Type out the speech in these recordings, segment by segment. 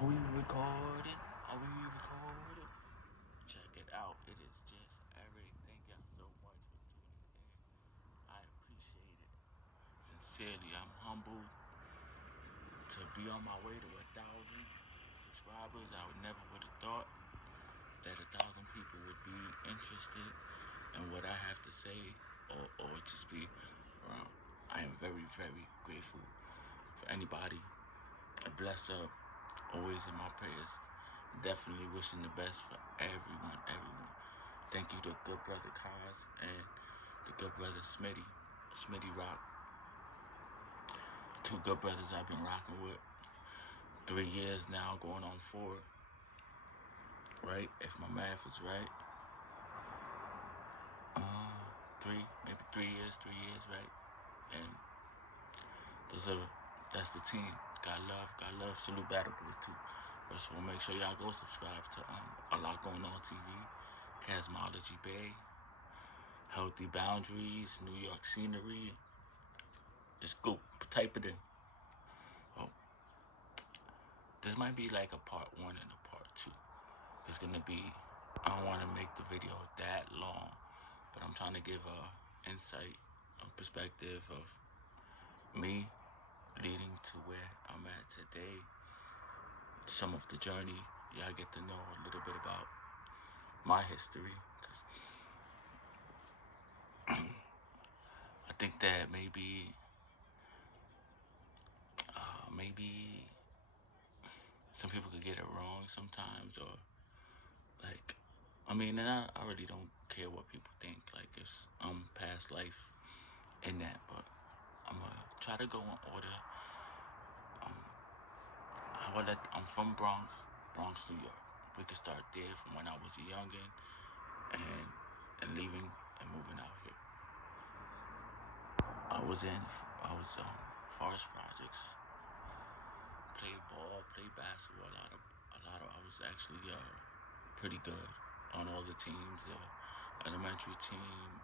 Are we recording? Are we recording? Check it out. It is just Eric. Thank y'all so much for tuning in. I appreciate it. Sincerely, I'm humbled to be on my way to 1,000 subscribers. I would have thought that 1,000 people would be interested in what I have to say or just be around. I am very, very grateful for anybody. A blesser, always in my prayers. Definitely wishing the best for everyone. Thank you to good brother Kaz and the good brother Smitty Rock. Two good brothers I've been rocking with. 3 years now, going on 4. Right? If my math is right. 3, maybe 3 years, right? And that's the team. God love. Salute Battle Boys too. First of all, make sure y'all go subscribe to A Lot Going On TV, Cosmology Bay, Healthy Boundaries, New York Scenery. Just go type it in. Oh, this might be like a part 1 and a part 2. It's gonna be, I don't want to make the video that long, but I'm trying to give a insight, a perspective of me leading to where I'm at today. Some of the journey, y'all get to know a little bit about my history. Cause I think that maybe some people could get it wrong sometimes, or like, and I really don't care what people think, like if past life in that, but I'm gonna try to go in order. I'm from Bronx, New York. We could start there from when I was a youngin' and leaving and moving out here. I was forest projects, played ball, played basketball, I was actually pretty good on all the teams, elementary team,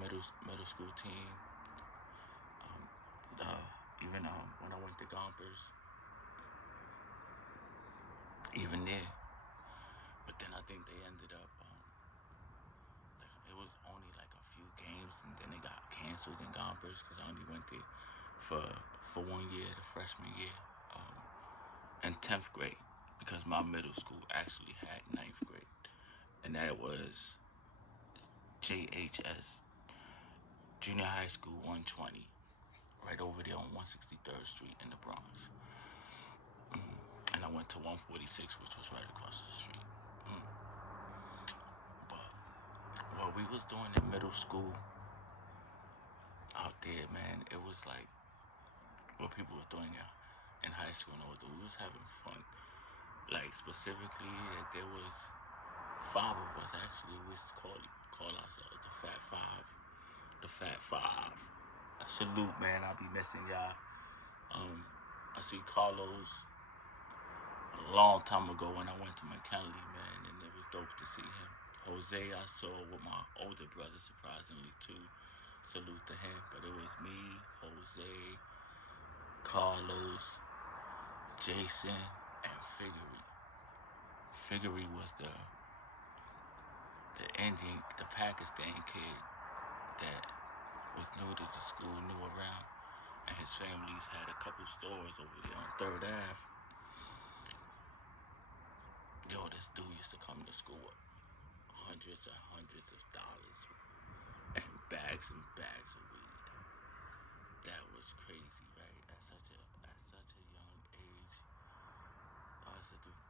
middle school team, even when I went to Gompers, even there. But then I think they ended up, it was only like a few games, and then they got canceled in Gompers because I only went there for 1 year, the freshman year, and 10th grade, because my middle school actually had 9th grade, and that was JHS, Junior High School 120, right over there on 163rd Street in the Bronx. And I went to 146, which was right across the street. But what we was doing in middle school out there, man, it was like what people were doing in high school and older. We was having fun. Like specifically, that there was 5 of us actually. We used to call ourselves the Fat Five. The Fat Five. Salute, man. I'll be missing y'all. I see Carlos a long time ago when I went to McKinley, man, and it was dope to see him. Jose, I saw with my older brother, surprisingly too. Salute to him. But it was me, Jose, Carlos, Jason, and Figgery. Figgery was the Indian, the Pakistan kid that was new to the school, new around, and his family's had a couple stores over there on 3rd Ave. Yo, this dude used to come to school with hundreds of dollars and bags of weed. That was crazy, right? At such a young age.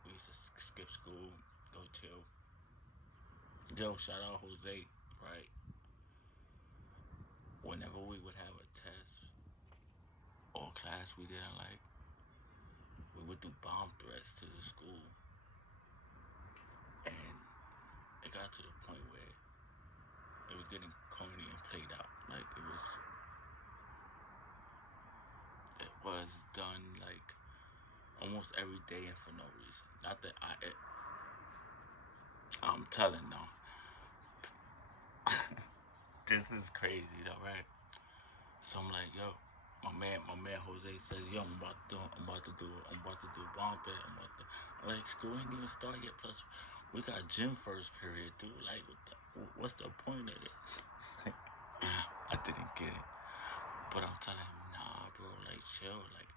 We used to skip school, go chill. Yo, shout out Jose, right? Whenever we would have a test or class we didn't like, we would do bomb threats to the school. And it got to the point where it was getting corny and played out. Like it was done like almost every day and for no reason. Not that I'm telling though. This is crazy though, right? So I'm like, yo, my man Jose says, "Yo, I'm about to do a bomb threat. I'm like, school ain't even started yet. Plus, we got gym first period, dude. Like, what's the point of this?" It's like, I didn't get it, but I'm telling him, nah, bro, like, chill, like,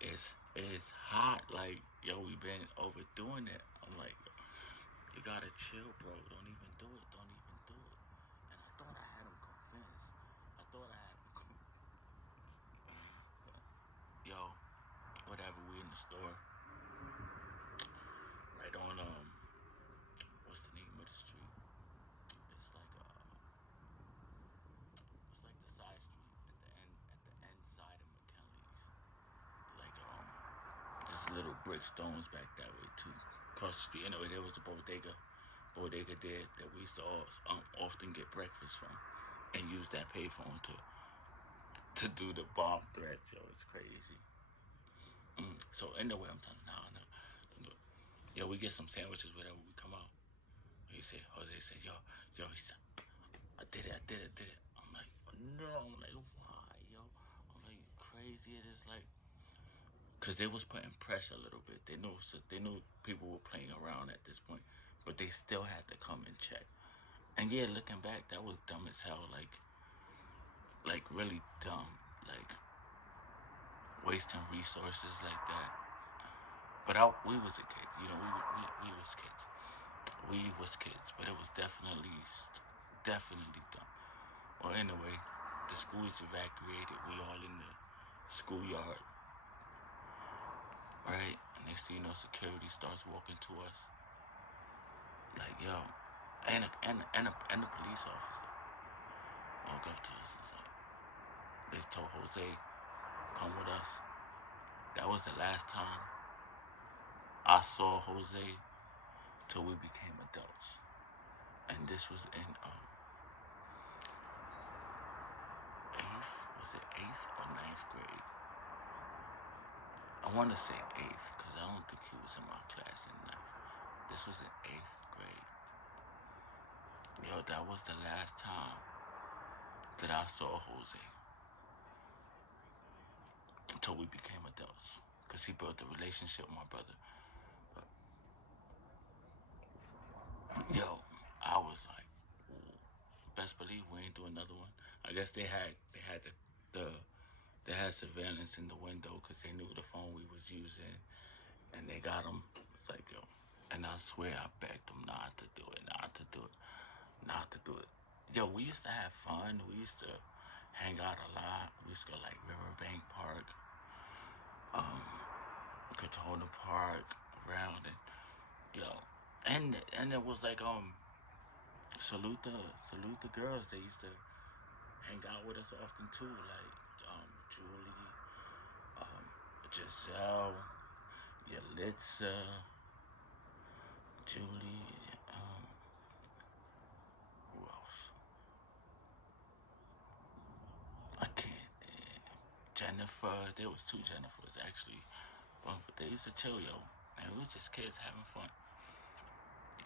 it's hot, like, yo, we been overdoing it. I'm like, you gotta chill, bro. Don't even do it. Don't even do it. And I thought I had him convinced. I thought I had him convinced. Yo, whatever. We in the store, right on what's the name of the street? It's like it's like the side street at the end side of McKinley's. Like just little brick stones back that way too. Across the street, anyway, there was a bodega there that we used to often get breakfast from, and use that payphone to do the bomb threats. Yo, it's crazy. So anyway, I'm telling, nah, nah, don't do it. Yo, we get some sandwiches whenever we come out. Jose said, yo, he said, I did it. I'm like, no, I'm like, why, yo? I'm like, crazy. It is like, cause they was putting pressure a little bit. They knew people were playing around at this point, but they still had to come and check. And yeah, looking back, that was dumb as hell. Like really dumb. Like wasting resources like that. But we was a kid, we was kids. We was kids, but it was definitely dumb. Well, anyway, the school is evacuated. We all in the schoolyard, right? And next thing you know, security starts walking to us, like yo, and a police officer walk up to us and say, they told Jose, come with us. That was the last time I saw Jose till we became adults, and this was in eighth. Was it eighth or ninth grade? I want to say eighth because I don't think he was in my class in ninth. This was in eighth grade. Yo, that was the last time that I saw Jose until we became adults because he built a relationship with my brother. But yo, I was like, best believe we ain't do another one. I guess they had the they had surveillance in the window because they knew the phone we was using, and they got him. It's like yo, and I swear I begged them not to do it, not to do it, not to do it. Yo, we used to have fun. We used to hang out a lot. We used to go like Riverbank Park, um, Katona Park, around and yo, and it was like salute the girls. They used to hang out with us often too, like Julie, um, Giselle, Yalitza, Julie, who else? I can't. Jennifer. There was two Jennifers actually. But they used to chill, yo. And we was just kids having fun.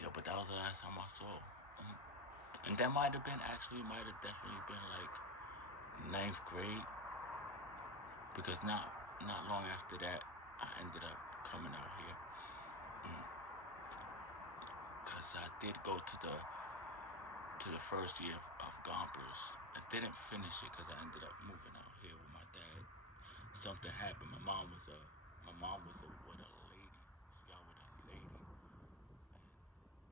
Yo, but that was the last time I saw. Um, and that might have definitely been like ninth grade because not long after that I ended up coming out here because I did go to the first year of Gompers. I didn't finish it because I ended up moving out here with my dad. Something happened. My mom was with a lady. She got with a lady.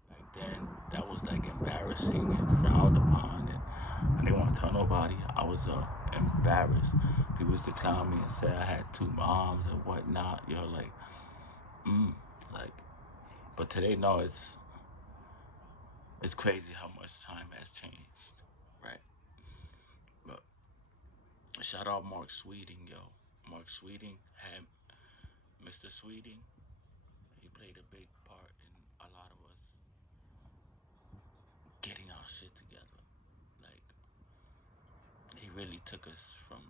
Back then, that was like embarrassing and frowned upon, and I didn't want to tell nobody. I was embarrassed. People used to clown me and say I had two moms and whatnot. Yo, like. But today, no, it's crazy how much time has changed, right? But shout out Mark Sweeting, yo. Mark Sweeting had Mr. Sweeting. He played a big part in a lot of us getting our shit together. Like he really took us from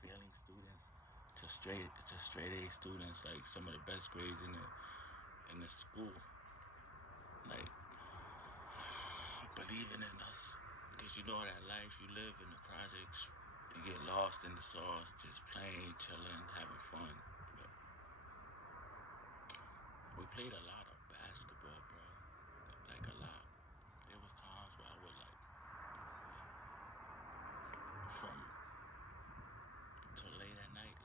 failing students to straight A students, like some of the best grades in the school. Like believing in us, because you know that life you live in the projects. You get lost in the sauce, just playing, chilling, having fun. But we played a lot of basketball, bro. Like a lot. There was times where I would like from till late at night,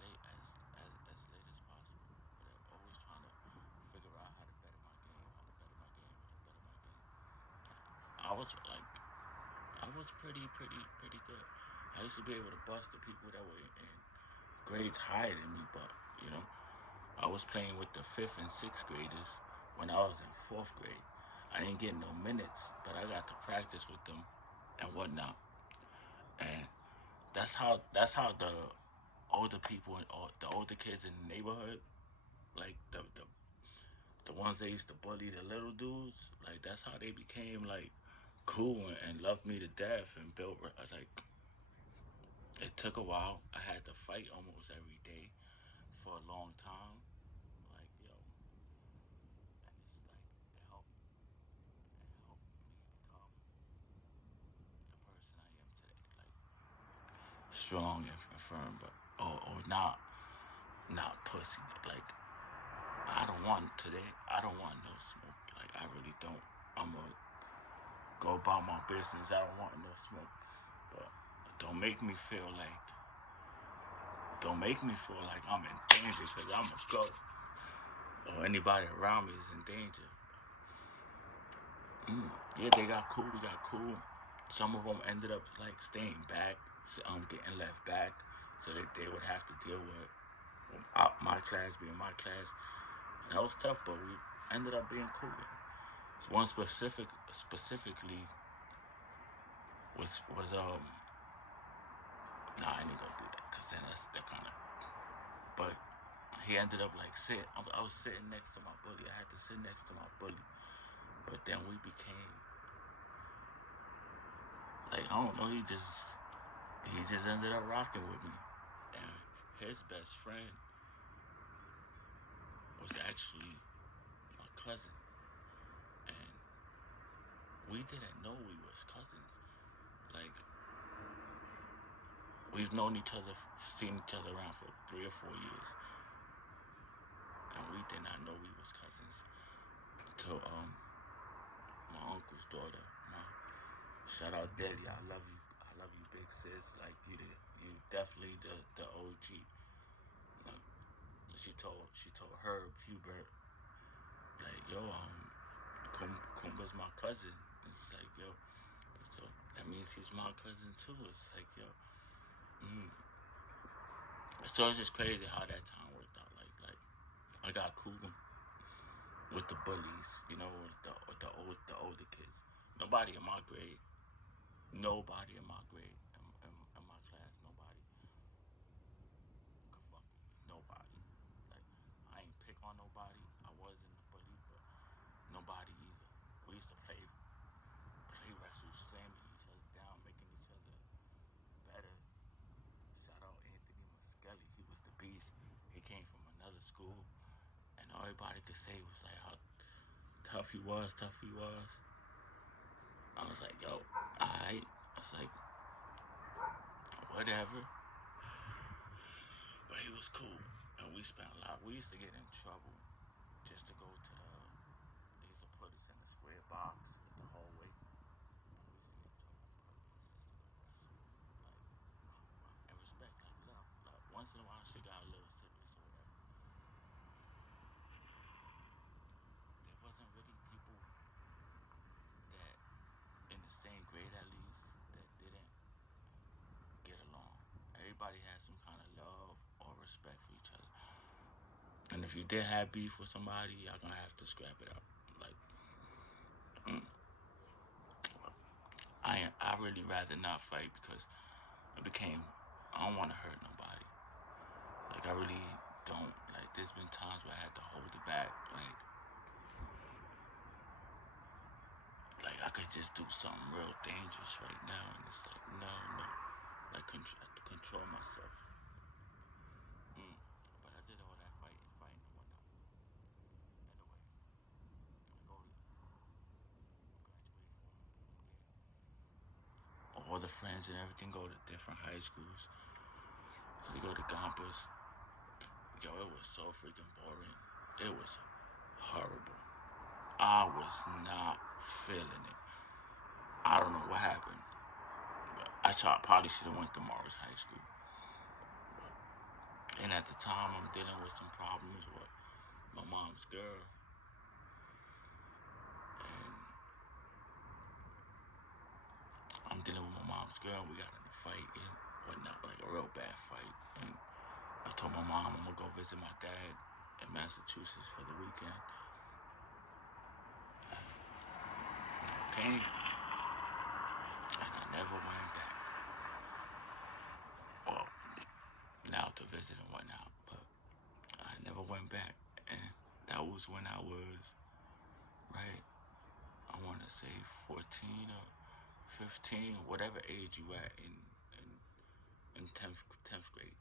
as late as possible. But I'm always trying to figure out how to better my game, how to better my game, how to better my game. And I was pretty good. I used to be able to bust the people that were in grades higher than me, but you know, I was playing with the fifth and sixth graders when I was in fourth grade. I didn't get no minutes, but I got to practice with them and whatnot. And that's how the older people and the older kids in the neighborhood, like the ones that used to bully the little dudes, like that's how they became like cool and loved me to death and built like it took a while. I had to fight almost every day for a long time. Like yo, and it's like it helped me become the person I am today. Like strong and firm, but or not pussy. Like I don't want today. I don't want no smoke. Like I really don't. I'm gonna go about my business. I don't want no smoke. But don't make me feel like I'm in danger because I'm a go or anybody around me is in danger. Mm, yeah, they got cool. We got cool. Some of them ended up like staying back, getting left back, so that they would have to deal with my class being my class. And that was tough, but we ended up being cool. So one specifically was nah, I ain't gonna do that because then that's that kind of. But he ended up like I was sitting next to my bully. I had to sit next to my bully, but then we became like I don't know. He just ended up rocking with me, and his best friend was actually my cousin, and we didn't know we was cousins. Like we've known each other, seen each other around for 3 or 4 years, and we did not know we was cousins until my uncle's daughter. My shout out Deli, I love you, big sis. Like you definitely the OG. Like, she told her Hubert like yo Kumba's my cousin. It's like yo, so that means he's my cousin too. It's like yo, mm. So it's just crazy how that time worked out. Like I got cool with the bullies, you know, with the older kids. Nobody in my grade, nobody in my grade, in my class, nobody could fuck with me. Nobody. Like I ain't pick on nobody. I wasn't a bully, but nobody either. We used to play wrestle, slamming each other down, making each other better. Shout out Anthony Muskelly. He was the beast. He came from another school, and all everybody could say was like how tough he was, tough he was. I was like, yo, alright. I was like, whatever. But he was cool. And we spent a lot. We used to get in trouble just to go to the. They used to put us in the square box with the hallway. And we used to get in trouble on purpose just to go wrestle. And respect, like love, love. Once in a while, shit got a little serious or whatever. There wasn't really people that, in the same grade at least, that didn't get along. Everybody had some kind of love or respect for each other. And if you did have beef with somebody, y'all gonna have to scrap it out. Like, mm, I really rather not fight because it became I don't want to hurt nobody. Like I really don't. Like there's been times where I had to hold it back. Like I could just do something real dangerous right now, and it's like no, no. Like I have to control myself. Mm. But I did all that fighting and whatnot. Anyway, I graduated from there. All other friends and everything go to different high schools. So they go to Gompers. Yo, it was so freaking boring. It was horrible. I was not feeling it. I don't know what happened. Probably should have went to Morris High School. And at the time, I'm dealing with some problems with my mom's girl. And I'm dealing with my mom's girl. We got in a fight and whatnot, like a real bad fight. And I told my mom I'm gonna go visit my dad in Massachusetts for the weekend. Okay. And I never went back. Well, now to visit and whatnot, but I never went back. And that was when I was, right, I want to say 14 or 15, whatever age you at in 10th grade,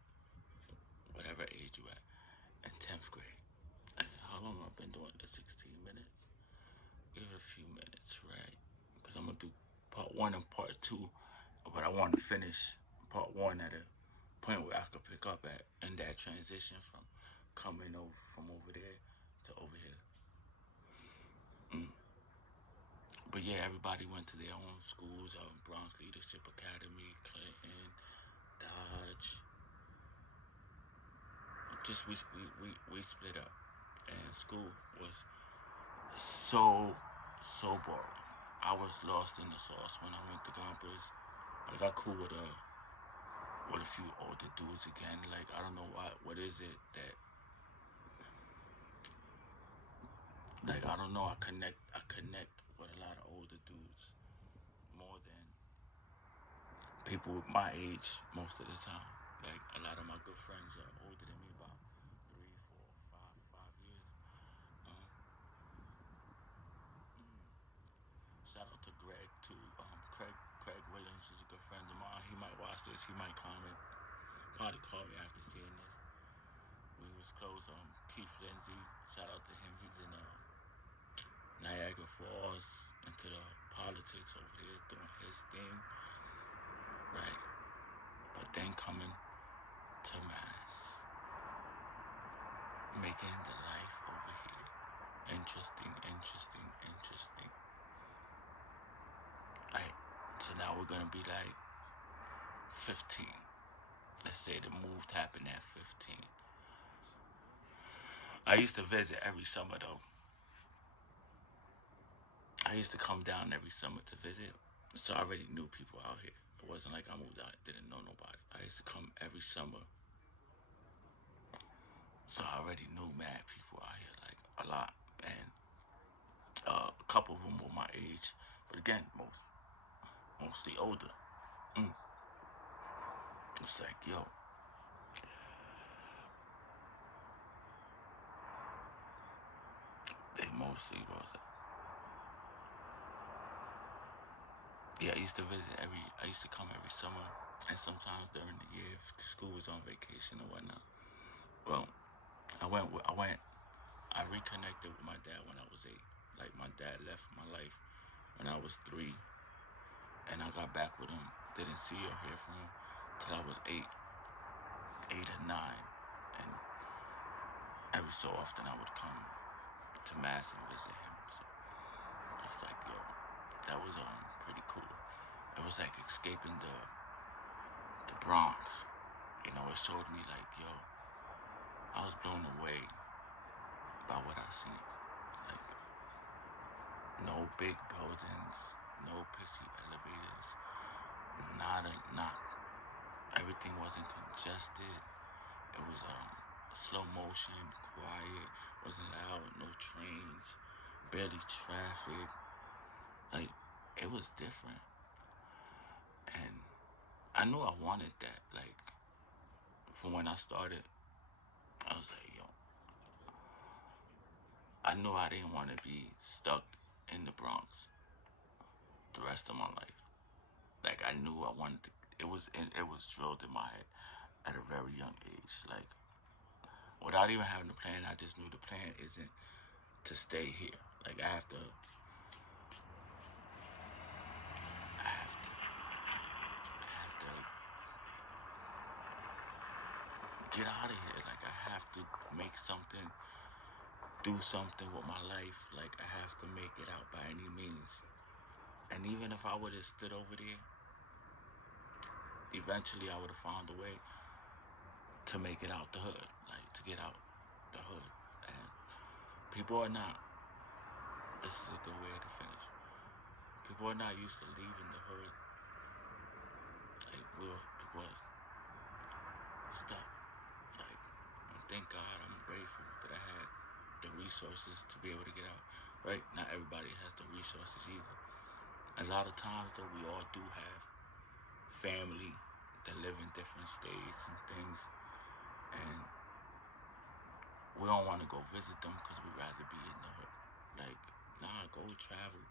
whatever age you at in 10th grade. How long have I been doing this? 16 minutes? Give it a few minutes, right? Because I'm going to do part one and part two, but I want to finish part one at a point where I could pick up at in that transition from coming over from over there to over here. But yeah, everybody went to their own schools. Bronx Leadership Academy, Clinton, Dodge. Just we split up, and school was so boring. I was lost in the sauce when I went to Gompers. I got cool with a few older dudes again. Like I don't know why. What is it that like I don't know. I connect with a lot of older dudes more than people with my age most of the time. Like a lot of my good friends are older than me about 3, 4, 5 years. Um, Shout out to Greg too. Craig Williams is a good friend of mine. He might watch this. He might comment. Probably call me after seeing this. We was close. Keith Lindsay. Shout out to him. He's in Niagara Falls, into the politics over here, doing his thing. Right. But then coming to Mass, making the life over here interesting. Right. So now we're gonna be like 15. Let's say the move happened at 15. I used to visit every summer though. I used to come down every summer to visit. So I already knew people out here. It wasn't like I moved out, didn't know nobody. I used to come every summer. So I already knew mad people out here, like a lot. And a couple of them were my age. But again, mostly older. It's like, yo, they mostly was yeah, I used to visit I used to come every summer, and sometimes during the year if school was on vacation or whatnot. Well, I reconnected with my dad when I was 8. Like my dad left my life when I was 3, and I got back with him. Didn't see or hear from him till I was 8 or 9, and every so often I would come to Mass and visit him. So it's like, yo, that was pretty cool. It was like escaping the Bronx. You know, it showed me like, yo, I was blown away by what I seen. Like, no big buildings, no pissy elevators, not everything wasn't congested. It was slow motion, quiet, wasn't loud, no trains, barely traffic. Like, it was different. And I knew I wanted that. Like, from when I started, I was like, yo, I knew I didn't want to be stuck in the Bronx the rest of my life. Like I knew I wanted to. It was drilled in my head at a very young age. Like without even having a plan, I just knew the plan isn't to stay here. Like I have to do something with my life. Like, I have to make it out by any means. And even if I would have stood over there, eventually I would have found a way to make it out the hood, like to get out the hood. And people are not, this is a good way to finish. People are not used to leaving the hood. Like, people are stuck. Like, and thank God, I'm grateful that I had the resources to be able to get out. Right? Not everybody has the resources either. A lot of times, though, we all do have family that live in different states and things, and we don't want to go visit them because we'd rather be in the hood. Like, nah, go travel.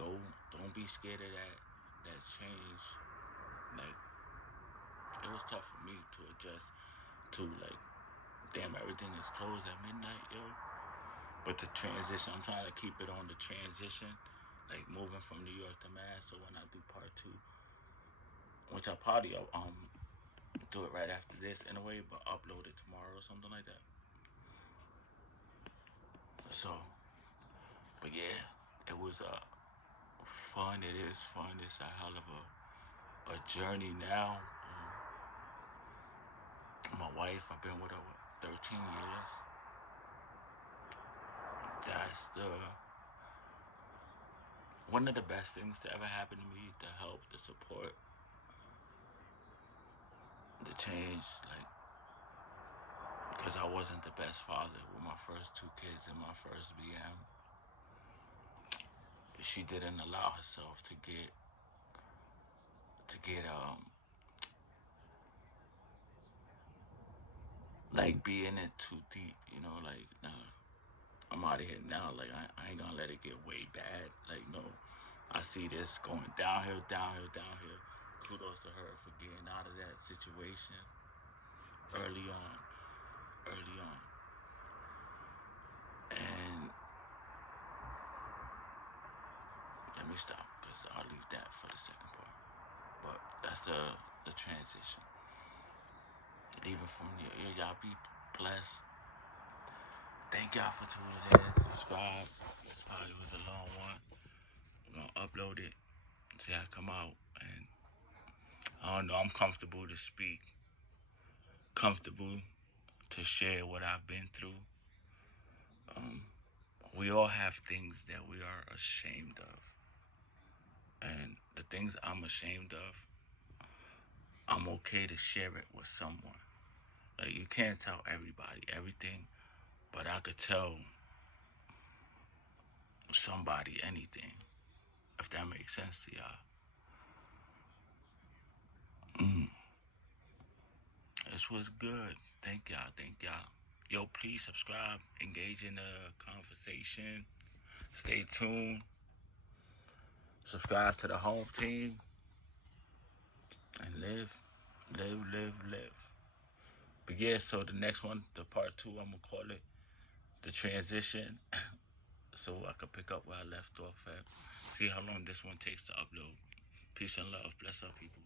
Go, don't be scared of that change. Like, it was tough for me to adjust to, like, damn, everything is closed at midnight, yo. But the transition, I'm trying to keep it on the transition, like moving from New York to Mass. So when I do part two, which I'll probably do it right after this in a way, but upload it tomorrow or something like that. So, but yeah, it was fun. It is fun. It's a hell of a journey now. My wife, I've been with her 13 years. That's the one of the best things to ever happen to me. The help, the support, the change. Like, because I wasn't the best father with my first two kids and my first BM. She didn't allow herself to get like be in it too deep, like, nah, I'm out of here now. Like, I ain't gonna let it get way bad. Like, no, I see this going downhill, downhill, downhill. Kudos to her for getting out of that situation early on, early on. And let me stop because I'll leave that for the second part. But that's the transition. Leaving from here, y'all be blessed. Thank y'all for tuning in. Subscribe. This probably was a long one. We're gonna upload it, see how it come out, and I don't know. I'm comfortable to speak, comfortable to share what I've been through. Um, we all have things that we are ashamed of, and the things I'm ashamed of, I'm okay to share it with someone. Like, you can't tell everybody everything, but I could tell somebody anything, if that makes sense to y'all. Mm, this was good. Thank y'all. Thank y'all. Yo, please subscribe, engage in the conversation, stay tuned, subscribe to the home team, and live, live, live, live. But yeah, so the next one, the part two, I'm gonna call it the transition, so I could pick up where I left off at. See how long this one takes to upload. Peace and love. Bless up, people.